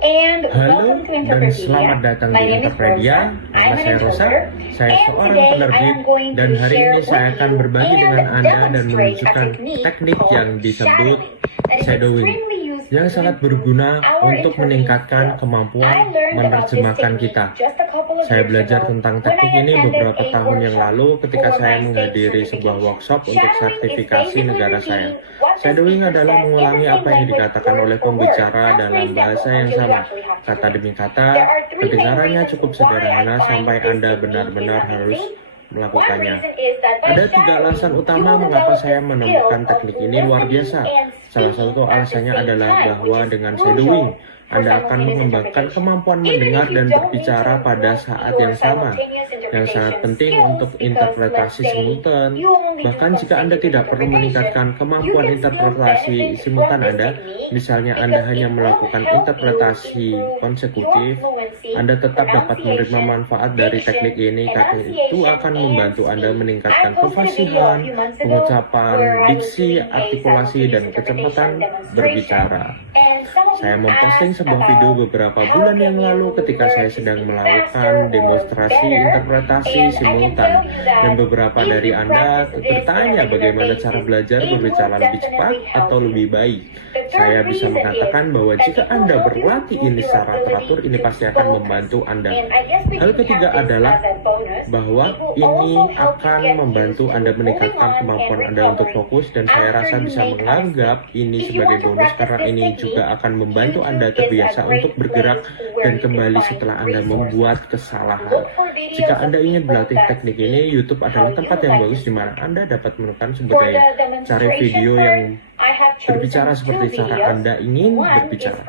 Halo dan selamat datang di Interpedia. Nama saya Rosa, saya seorang penerbit dan hari ini saya akan berbagi dengan Anda dan menunjukkan teknik yang disebut shadowing yang sangat berguna untuk meningkatkan kemampuan menerjemahkan kita. Saya belajar tentang teknik ini beberapa tahun yang lalu ketika saya menghadiri sebuah workshop untuk sertifikasi negara saya. Shadowing adalah mengulangi apa yang dikatakan oleh pembicara dalam bahasa yang sama, kata demi kata. Kedengarannya cukup sederhana sampai Anda benar-benar harus melakukannya. Ada 3 alasan utama mengapa saya menemukan teknik ini luar biasa. Salah satu alasannya adalah bahwa dengan shadowing, Anda akan mengembangkan kemampuan mendengar dan berbicara pada saat yang sama, yang sangat penting untuk interpretasi simultan. Bahkan jika Anda tidak perlu meningkatkan kemampuan interpretasi simultan Anda, misalnya Anda hanya melakukan interpretasi konsekutif, Anda tetap dapat menerima manfaat dari teknik ini karena itu akan membantu Anda meningkatkan kefasihan, pengucapan, diksi, artikulasi, dan kecepatan berbicara. Saya memposting sebuah video beberapa bulan yang lalu ketika saya sedang melakukan demonstrasi interpretasi simultan, dan beberapa dari Anda bertanya bagaimana cara belajar berbicara lebih cepat atau lebih baik. Saya bisa mengatakan bahwa jika Anda berlatih ini secara teratur, ini pasti akan membantu Anda. Hal ketiga adalah bahwa ini akan membantu Anda meningkatkan kemampuan Anda untuk fokus, dan saya rasa bisa menganggap ini sebagai bonus karena ini juga akan membantu Anda terbiasa untuk bergerak dan kembali setelah Anda membuat kesalahan. Jika Anda ingin berlatih teknik ini, YouTube adalah tempat yang bagus di mana Anda dapat menemukan sumber daya. Cari video yang berbicara seperti cara Anda ingin berbicara.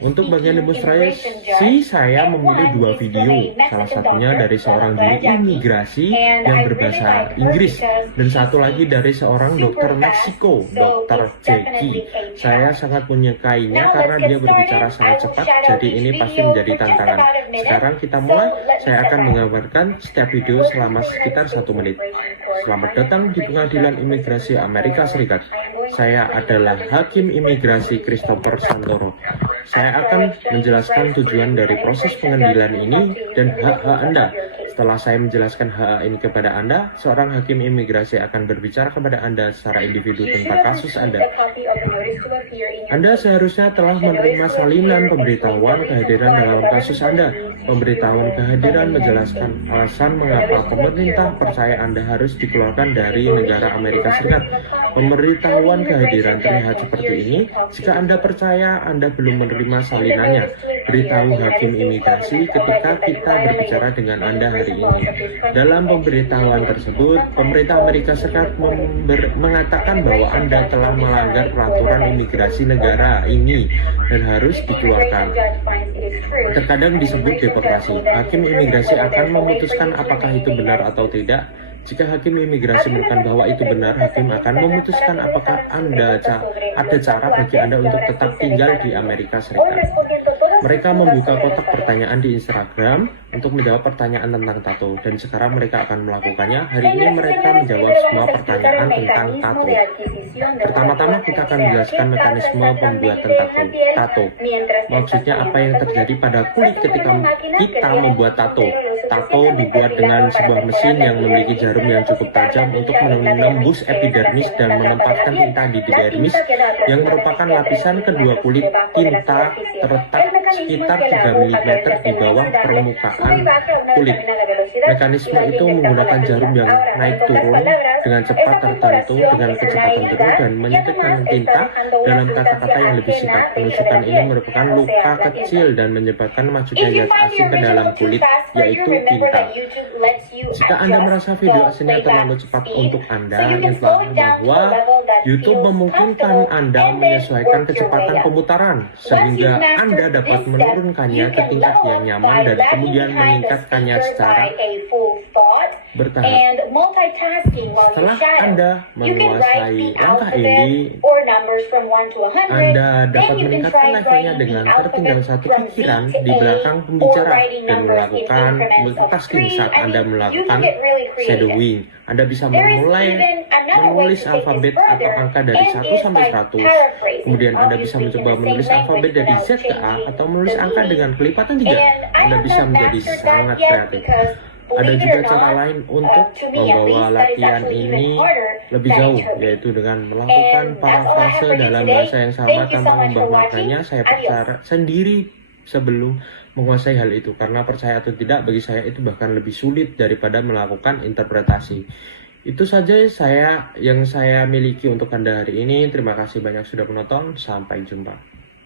Untuk bagian demonstrasi, saya memilih 2 video. Salah satunya dari seorang juru imigrasi yang berbahasa Inggris, dan satu lagi dari seorang dokter Meksiko, Dr. Jackie. Saya sangat menyukainya karena dia berbicara sangat cepat, jadi ini pasti menjadi tantangan. Sekarang kita mulai. Saya akan menggambarkan setiap video selama sekitar 1 menit. Selamat datang di Pengadilan Imigrasi Amerika Serikat. Saya adalah Hakim Imigrasi Christopher Santoro. Saya akan menjelaskan tujuan dari proses pengadilan ini dan hak-hak Anda. Setelah saya menjelaskan hak ini kepada Anda, seorang hakim imigrasi akan berbicara kepada Anda secara individu tentang kasus Anda. Anda seharusnya telah menerima salinan pemberitahuan kehadiran dalam kasus Anda. Pemberitahuan kehadiran menjelaskan alasan mengapa pemerintah percaya Anda harus dikeluarkan dari negara Amerika Serikat. Pemberitahuan kehadiran terlihat seperti ini. Jika Anda percaya Anda belum menerima salinannya, beritahu hakim imigrasi ketika kita berbicara dengan Anda hari ini. Dalam pemberitahuan tersebut, pemerintah Amerika Serikat mengatakan bahwa Anda telah melanggar peraturan imigrasi negara ini dan harus dikeluarkan. Terkadang disebut deportasi. Hakim imigrasi akan memutuskan apakah itu benar atau tidak. Jika hakim imigrasi menemukan bahwa itu benar, hakim akan memutuskan apakah ada cara bagi Anda untuk tetap tinggal di Amerika Serikat. Mereka membuka kotak pertanyaan di Instagram untuk menjawab pertanyaan tentang tato, dan sekarang mereka akan melakukannya. Hari ini mereka menjawab semua pertanyaan tentang tato. Pertama-tama kita akan menjelaskan mekanisme pembuatan tato. Maksudnya apa yang terjadi pada kulit ketika kita membuat tato. Tato dibuat dengan sebuah mesin yang memiliki jarum yang cukup tajam untuk menembus epidermis dan menempatkan tinta di epidermis, yang merupakan lapisan kedua kulit. Tinta terletak sekitar 3 mm di bawah permukaan kulit. Mekanisme itu menggunakan jarum yang naik turun dengan cepat tertentu dengan kecepatan turun dan menyuntikkan tinta dalam kata-kata yang lebih singkat. Penusukan ini merupakan luka kecil dan menyebabkan masuknya zat asing ke dalam kulit, yaitu tinta. Jika Anda merasa video aslinya terlalu cepat untuk Anda, ingatlah bahwa YouTube memungkinkan Anda menyesuaikan kecepatan pemutaran sehingga Anda dapat menurunkannya ke tingkat yang nyaman dan kemudian meningkatkannya secara bertahap. And multitasking while you Setelah shadow. Anda You can write menguasai the langkah alphabet ini, or numbers from 1 to 100. Anda dapat Then you can meningkatkan try levelnya writing dengan the tertinggal alphabet satu from Z pikiran to di A belakang or pembicara writing dan numbers in melakukan increments of multitasking 3. saat Anda You can melakukan get really creative. shadowing. Anda bisa There is memulai even another way menulis to take this alfabet atau further, angka dari and 1 is sampai by 100. paraphrasing, Kemudian Anda bisa obviously in mencoba the menulis same alfabet language dari without Z ke A changing atau menulis the angka meaning. dengan kelipatan 3. And I Anda have bisa not menjadi mastered sangat that yet kreatif. because, Ada believe it juga or cara not, lain untuk to me at membawa least, that is latihan actually even ini harder lebih than jauh, interpreting. yaitu dengan melakukan And that's all I have parafrase for you dalam today. bahasa yang sama Thank you so tanpa much mengubah for watching. maknanya. Saya Adios. bicara sendiri sebelum menguasai hal itu, karena percaya atau tidak, bagi saya itu bahkan lebih sulit daripada melakukan interpretasi. Itu saja yang saya miliki untuk Anda hari ini. Terima kasih banyak sudah menonton. Sampai jumpa.